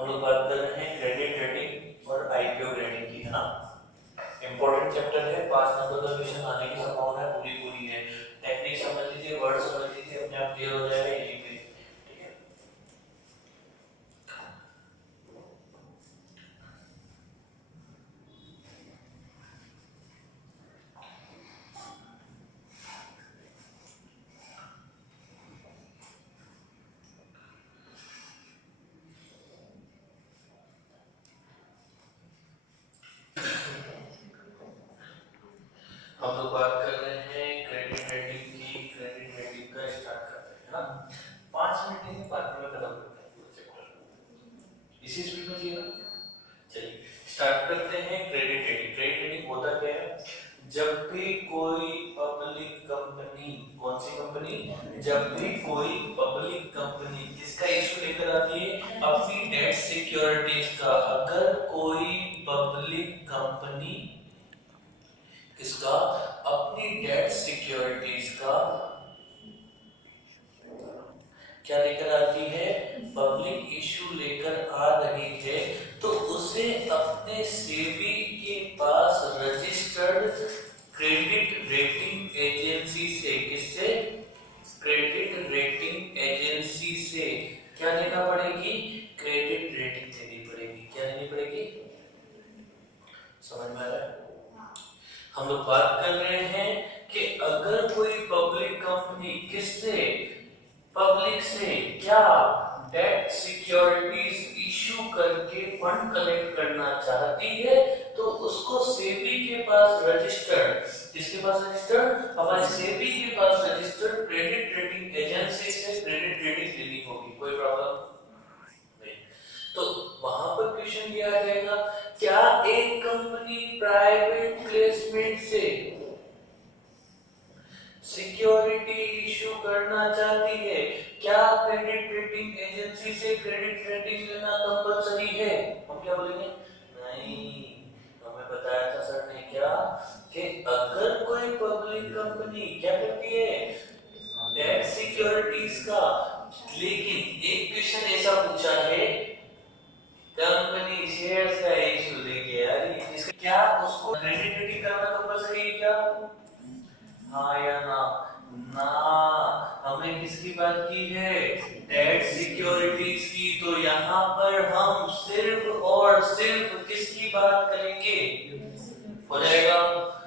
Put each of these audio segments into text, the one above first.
हम लोग बात कर रहे हैं क्रेडिट रेटिंग और आईपीओ ग्रेडिंग की, है ना। इंपॉर्टेंट चैप्टर है, 5 नंबर का क्वेश्चन आने की संभावना है पूरी है। टेक्निक समझ लीजिए, वर्ड समझ लीजिए, अपने आप क्लियर हो जाएगा यहीं पे, ठीक है। हम लोग बात कर रहे हैं क्रेडिट रेटिंग की। क्रेडिट रेटिंग का स्टार्ट करते हैं, है ना। 5 मिनट में बात में खत्म करते हैं पूरा चैप्टर, इसी स्पीड में चाहिए ना। चलिए स्टार्ट करते हैं क्रेडिट रेटिंग। क्रेडिट रेटिंग होता क्या है? जब भी कोई पब्लिक कंपनी, कौन सी कंपनी? जब भी कोई पब्लिक कंपनी किसका इशू लेकर आती है? अपनी डेट सिक्योरिटीज का। अगर कोई पब्लिक कंपनी किसका? अपनी डेट सिक्योरिटीज का क्या लेकर आती है? पब्लिक इशू लेकर आ रही है, तो उसे अपने सेबी के पास रजिस्टर्ड क्रेडिट रेटिंग एजेंसी से, किससे? क्रेडिट रेटिंग एजेंसी से क्या लेना पड़ेगी? क्रेडिट रेटिंग देनी पड़ेगी। क्या लेनी पड़ेगी? समझ में आ रहा है? हम लोग बात कर रहे हैं कि अगर कोई पब्लिक कंपनी किससे? पब्लिक से क्या? डेट सिक्योरिटीज इशू करके फंड कलेक्ट करना चाहती है, तो उसको सेबी के पास रजिस्टर्ड, किसके पास रजिस्टर्ड? हमारे सेबी के पास रजिस्टर्ड क्रेडिट रेटिंग एजेंसी से क्रेडिट रेटिंग लेनी होगी। कोई प्रॉब्लम नहीं। तो वहां पर क्वेश्चन दिया जाएगा, क्या एक कंपनी प्राइवेट प्लेसमेंट से सिक्योरिटी इशू करना चाहती है? क्या क्रेडिट रेटिंग एजेंसी से क्रेडिट रेटिंग लेना कंपलसरी है? हम क्या बोलेंगे? नहीं। हमें बताया था सर ने क्या, कि अगर कोई पब्लिक कंपनी क्या करती है? डेट सिक्योरिटीज का। लेकिन एक क्वेश्चन ऐसा पूछा है, कंपनी शेयर्स का इशू लेके आ रही है, इसका क्या उसको क्रेडिट रेटिंग करना कंपलसरी है क्या? हाँ या ना? ना। हमने किसकी बात की है? डेट सिक्योरिटीज की। तो यहाँ पर हम सिर्फ और सिर्फ किसकी बात करेंगे? हो जाएगा।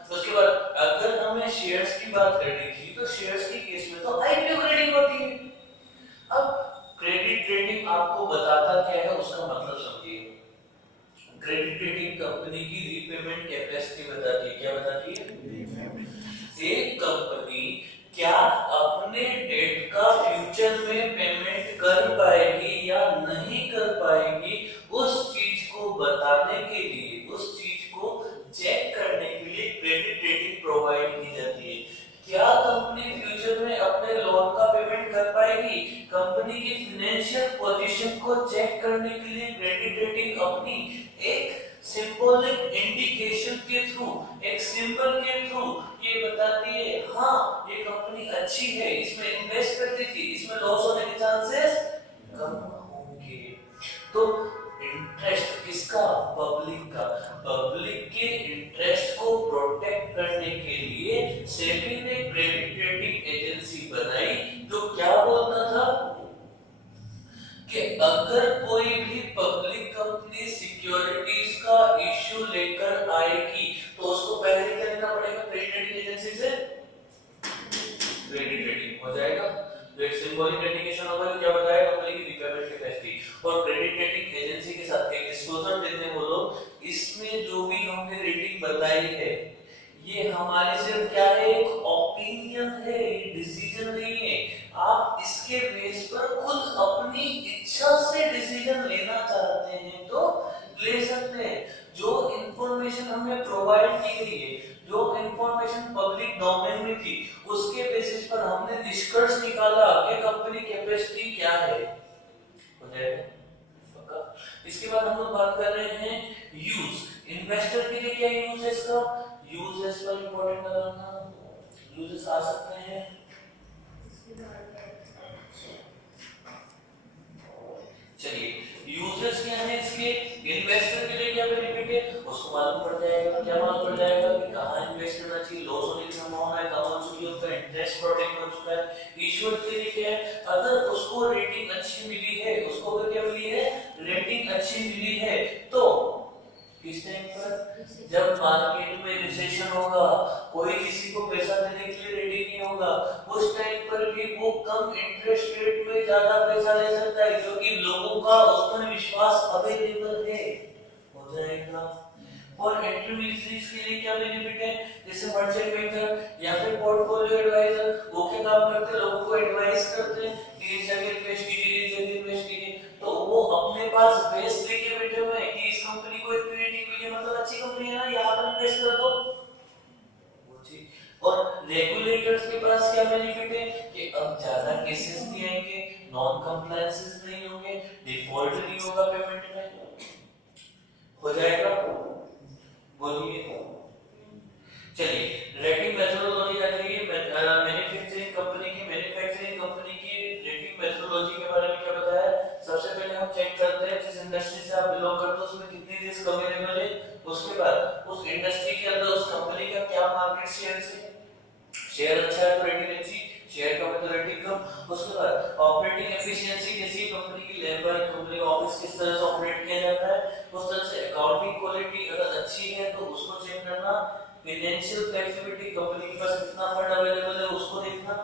तो उसके बाद अगर हमें शेयर्स की बात करनी थी, तो शेयर्स की केस में तो आईपीओ रेटिंग होती है। अब क्रेडिट रेटिंग आपको बताता क्या है, उसका मतलब समझिए। क्रेडिट रेटिंग कंपनी की रीपेमेंट कैपेसिटी बताती है। क्या बताती है? एक कंपनी क्या अपने डेट का फ्यूचर में पेमेंट कर पाएगी या नहीं कर पाएगी, उस चीज को बताने के लिए, उस चीज को चेक करने के लिए क्रेडिट रेटिंग प्रोवाइड की जाती है। क्या कंपनी फ्यूचर में अपने लोन का पेमेंट कर पाएगी? कंपनी की फाइनेंशियल पोजीशन को चेक करने के लिए क्रेडिट रेटिंग अपनी एक सिंबॉलिक इंडिकेशन के थ्रू, एक सिंबल के थ्रू ये बताती है, हाँ ये कंपनी अच्छी है, इसमें इन्वेस्ट कर दीजिए, इसमें लॉस होने के चांसेस कम होंगे। तो इंटरेस्ट किसका? पब्लिक का। पब्लिक के इंटरेस्ट को प्रोटेक्ट करने के लिए सेबी ने क्रेडिट रेटिंग एजेंसी बनाई, जो क्या बोलता था कि अगर कोई भी पब्लिक कंपनी सिक्योरिटीज का इश्यू लेकर आएगी, तो उसको पहले क्या लेना पड़ेगा? क्रेडिट रेटिंग एजेंसी से क्रेडिट रेटिंग हो जाएगा। तो एक सिंबॉलिक इंडिकेशन होगा, क्या बताएगा? कंपनी की रिपेमेंट कैपेसिटी। और क्रेडिट रेटिंग एजेंसी के साथ एक डिस्क्लोजर देते हैं वो लोग, इसमें जो भी हमने रेटिंग बताई है, ये हमारे सिर्फ क्या है? एक ओपिनियन है, ये डिसीजन नहीं है। आप इसके बेस पर खुद अपनी इच्छा से डिसीजन लेना चाहते हैं तो ले सकते हैं। जो इंफॉर्मेशन हमें प्रोवाइड की गई है, जो इंफॉर्मेशन पब्लिक डोमेन में थी, उसके बेसिस पर हमने निष्कर्ष निकाला कि कंपनी कैपेसिटी क्या है। हो जाएगा पक्का। इसके बाद हम लोग बात कर रहे हैं यूज। इन्वेस्टर के लिए क्या यूज है इसका? यूजेस पर इंपॉर्टेंट लगाना। यूजेस आ सकते हैं, चलिए यूज फीचर्स क्या है इसके, इन्वेस्टर के लिए क्या बेनिफिट है उसको मालूम पड़ जाएगा। क्या मालूम पड़ जाएगा कि कहां इन्वेस्ट करना चाहिए, लॉस होने की संभावना है कम हो चुकी है, उसका इंटरेस्ट प्रोटेक्ट हो चुका है। इश्यूर के लिए क्या है, अगर उसको रेटिंग अच्छी मिली है, उसको अगर क्या मिली है, रेटिंग अच्छी मिली है, तो किस टाइम पर, जब मार्केट में रिसेशन होगा, कोई किसी को पैसा देने के लिए रेडी नहीं होगा, उस टाइम पर भी वो कम इंटरेस्ट रेट में ज्यादा पैसा ले सकता है, क्योंकि लोगों का उस पर विश्वास अवेलेबल है। हो जाएगा। और इंटरमीडिएट्स के लिए क्या बेनिफिट है, जैसे मर्चेंट बैंकर या फिर पोर्टफोलियो एडवाइजर, वो क्या काम करते हैं, लोगों को एडवाइस करते हैं कि इस जगह इन्वेस्ट कीजिए, इस जगह इन्वेस्ट कीजिए, तो वो अपने पास बेस लेके बैठे हुए हैं कि इस कंपनी को इतनी रेटिंग मिली है, मतलब अच्छी कंपनी है ना, यहाँ पर इन्वेस्ट कर दो। और रेगुलेटर्स के पास क्या बेनिफिट है कि अब ज्यादा केसेस नहीं आएंगे, नॉन कंप्लायंसेस नहीं होंगे, डिफॉल्ट नहीं होगा पेमेंट में। हो जाएगा। बोलिए। चलिए, रेटिंग मेथोडोलॉजी आ जाइए। मैन्युफैक्चरिंग कंपनी की रेटिंग मेथोडोलॉजी के बारे में क्या बताया। सबसे पहले हम चेक करते हैं जिस इंडस्ट्री से आप बिलोंग करते हो उसमें कितनी रिस्क अवेलेबल है, उसके बाद उस इंडस्ट्री के अंदर उस कंपनी का क्या मार्केट शेयर है, शेयर अच्छा है तो रेटिंग अच्छी, शेयर कम है तो रेटिंग कम। उसके बाद ऑपरेटिंग एफिशिएंसी कैसी, कंपनी की लेबर, कंपनी का ऑफिस किस तरह से ऑपरेट किया जाता है, उस तरह से अकाउंटिंग क्वालिटी अगर अच्छी है तो उसको चेक करना। फाइनेंशियल फ्लेक्सिबिलिटी, कंपनी के पास कितना फंड अवेलेबल है उसको देखना।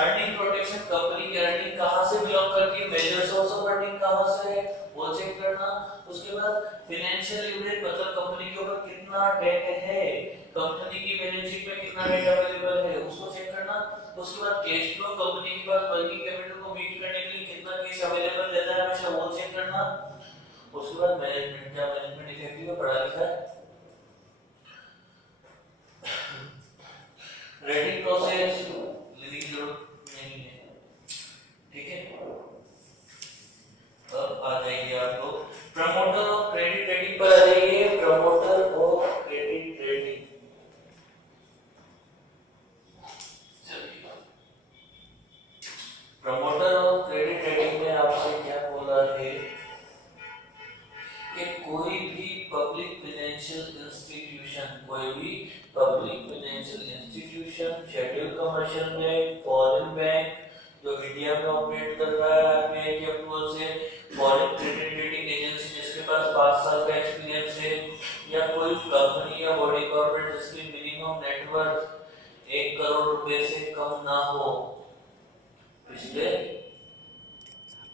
अर्निंग प्रोटेक्शन, कंपनी की अर्निंग कहां से बिलोंग करती है, मेजर सोर्स ऑफ अर्निंग कहां से है वो चेक करना। उसके बाद फाइनेंशियल लिवरेज, मतलब कंपनी के ऊपर कितना डेट है, कंपनी की बैलेंस शीट में कितना डेट अवेलेबल है उसको चेक करना। उसके बाद कैश फ्लो, कंपनी के पास वर्किंग कैपिटल को मीट करने के लिए कितना कैश अवेलेबल रहता है हमेशा वो चेक करना। उसके बाद मैनेजमेंट, क्या मैनेजमेंट इफेक्टिव है, पढ़ा लिखा है। रेटिंग प्रोसेस लिविंग जरूरत नहीं है, ठीक है। अब आ जाइए आप लोग प्रमोटर ऑफ क्रेडिट रेटिंग पर आ जाइए। Promoter of credit rating, promoter of credit rating में आपसे क्या बोला है कि कोई भी पब्लिक फाइनेंशियल इंस्टीट्यूशन, कोई भी public financial institution, schedule commercial bank, foreign bank जो इंडिया में ऑपरेट कर रहा है आरबीआई के अप्रूवल से, फॉरेन क्रेडिट रेटिंग एजेंसी जिसके पास 5 साल का एक्सपीरियंस है, या कोई कंपनी या बॉडी कॉर्पोरेट जिसकी मिनिमम नेटवर्थ 1 करोड़ रुपए से कम ना हो पिछले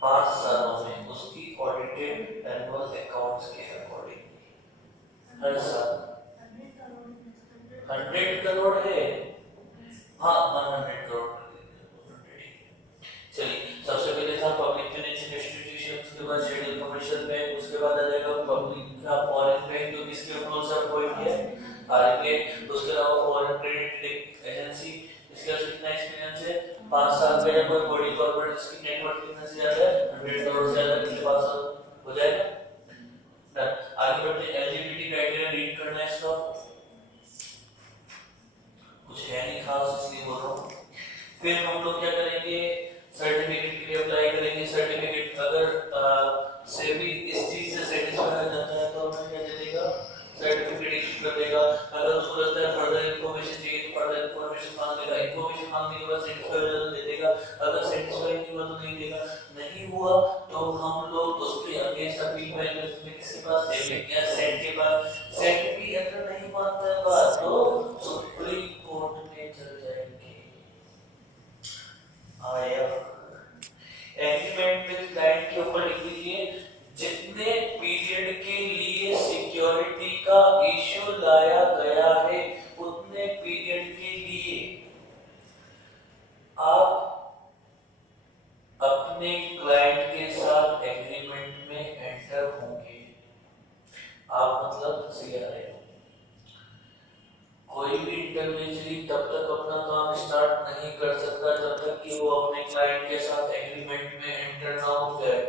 5 सालों में, उसकी ऑडिटेड एनुअल अकाउंट्स के अकॉर्डिंग हर साल 100 करोड़ है, हाँ 100 करोड़। चलिए, सबसे पहले था पब्लिक फाइनेंशियल इंस्टीट्यूशन, उसके बाद शेड्यूल कमर्शियल बैंक, उसके बाद आ जाएगा पब्लिक का फॉरेन बैंक जो किसके अप्रूवल से अपॉइंट किया आरबीआई, उसके अलावा फॉरेन क्रेडिट एजेंसी इसके पास कितना एक्सपीरियंस है 5 साल का, या कोई बॉडी कॉर्पोरेट जिसकी नेटवर्क कितना से ज्यादा है 100 करोड़ से ज्यादा पिछले 5 साल। हो जाएगा। आगे बढ़ते हैं, एलिजिबिलिटी क्राइटेरिया रीड करना है इसका, कुछ है नहीं खास इसलिए बोल रहा हूँ। फिर हम लोग क्या करेंगे, सर्टिफिकेट के लिए अप्लाई करेंगे। सर्टिफिकेट अगर सेबी इस चीज से सेटिस्फाई हो जाता है तो हमें क्या दे देगा, सर्टिफिकेट इशू कर देगा। अगर उसको लगता है फर्दर इंफॉर्मेशन चाहिए तो फर्दर इंफॉर्मेशन मांगेगा, इंफॉर्मेशन मांगने के बाद सेटिस्फाई हो जाता है तो दे देगा, अगर सेटिस्फाई नहीं हुआ तो नहीं देगा। नहीं हुआ तो हम लोग उस पे अगेंस्ट अपील फाइल कर सकते हैं, किसके पास, सेबी या सेट के पास। सेट भी अगर नहीं मानता है बात तो सुप्रीम कोर्ट में चल जाएंगे। आया एग्रीमेंट विद क्लाइंट के ऊपर लिख लीजिए, जितने पीरियड के लिए सिक्योरिटी का इश्यू लाया गया है उतने पीरियड के लिए आप अपने क्लाइंट के साथ एग्रीमेंट में एंटर होंगे। आप मतलब सीआरए, कोई भी इंटरमीडिएरी तब तक अपना काम स्टार्ट नहीं कर सकता जब तक कि वो अपने क्लाइंट के साथ एग्रीमेंट में एंटर ना हो जाए।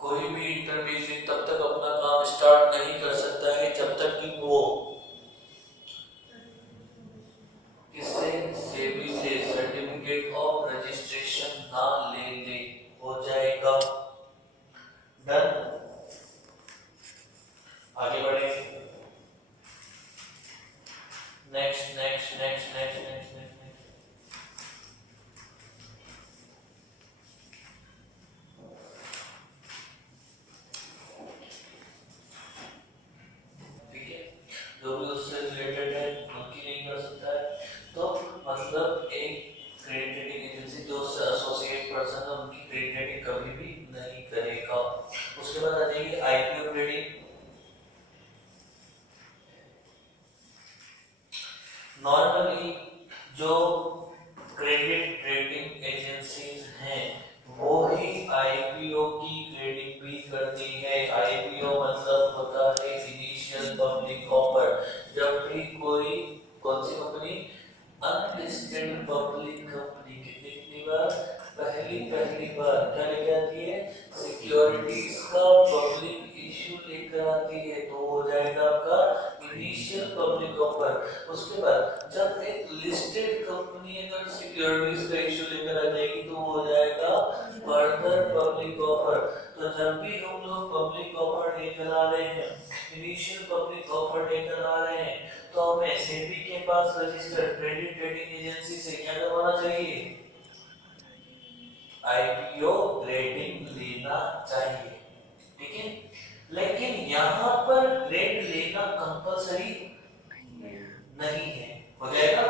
कोई भी इंटरमीडिएरी तब तक अपना काम स्टार्ट नहीं कर सकता है जब तक कि वो किससे, सेबी से सर्टिफिकेट ऑफ रजिस्ट्रेशन ना ले ले। हो जाएगा। करनी है। आईपीओ मतलब होता है इनिशियल पब्लिक ऑफर। जब भी कोई कौन सी कंपनी, अनलिस्टेड पब्लिक कंपनी कितनी बार, पहली बार क्या लेके आती है, सिक्योरिटीज का पब्लिक इश्यू लेकर आती है, तो हो जाएगा आपका इनिशियल पब्लिक ऑफर। उसके बाद जब एक लिस्टेड कंपनी अगर सिक्योरिटीज का इश्यू लेकर आ जाएगी तो हो जाएगा फर्दर पब्लिक ऑफर। तो जब भी हम लोग पब्लिक ऑफर लेकर आ रहे हैं, इनिशियल पब्लिक ऑफर लेकर आ रहे हैं, तो हमें सेबी के पास रजिस्टर्ड क्रेडिट रेटिंग एजेंसी से क्या करवाना चाहिए, आईपीओ रेटिंग लेना चाहिए। ठीक है, लेकिन यहाँ पर रेट लेना कंपलसरी नहीं है, हो जाएगा।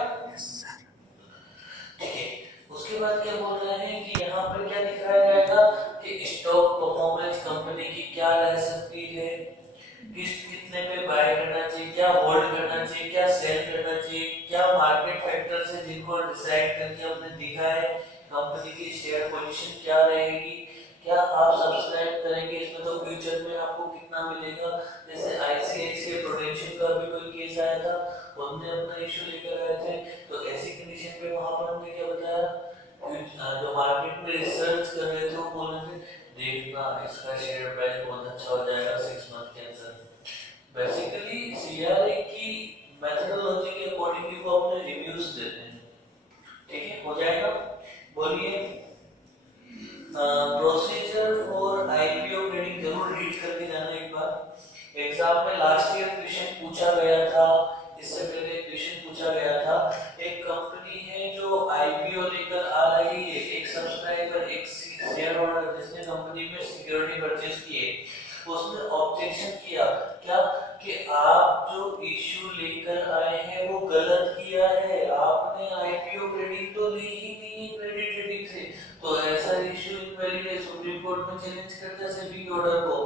ठीक है, उसके बाद क्या बोल रहे हैं कि यहाँ पर क्या दिखाया जाएगा कि स्टॉक परफॉर्मेंस कंपनी की क्या रह सकती है, कितने पे बाय करना चाहिए, क्या होल्ड करना चाहिए, क्या सेल करना चाहिए, क्या मार्केट फैक्टर्स है जिनको डिसाइड करके हमने दिखा है कंपनी की शेयर पोजीशन क्या रहेगी, क्या आप सब्सक्राइब करेंगे इसमें तो फ्यूचर में आपको कितना मिलेगा। जैसे आईसीआईसीआई प्रूडेंशियल का भी कोई केस आया था, उन्होंने अपना इशू लेकर आए थे, तो ऐसी कंडीशन पे वहां पर हमने क्या बताया, जो मार्केट में रिसर्च कर रहे थे वो बोल रहे थे देखना इसका शेयर प्राइस बहुत अच्छा हो जाएगा 6 मंथ के अंदर। बेसिकली सीआरए की मेथोडोलॉजी के अकॉर्डिंगली वो अपने रिव्यूज देते हैं। ठीक है, हो जाएगा। बोलिए, प्रोसीजर फॉर आईपीओ ट्रेडिंग जरूर रीड करके जाना एक बार। एग्जाम में लास्ट ईयर क्वेश्चन पूछा गया था, इससे पहले क्वेश्चन पूछा गया था, एक कंपनी है जो आईपीओ लेकर आ रही है, एक सब्सक्राइबर, एक शेयर होल्डर जिसने कंपनी में सिक्योरिटी परचेज की है, उसने ऑब्जेक्शन किया क्या कि आप जो इश्यू लेकर आए हैं वो गलत किया है, आपने आईपीओ क्रेडिट तो ली ही नहीं है क्रेडिट रेटिंग से, तो ऐसा इश्यू इनवैलिड है, सुप्रीम कोर्ट में चैलेंज करता है सेबी के ऑर्डर को।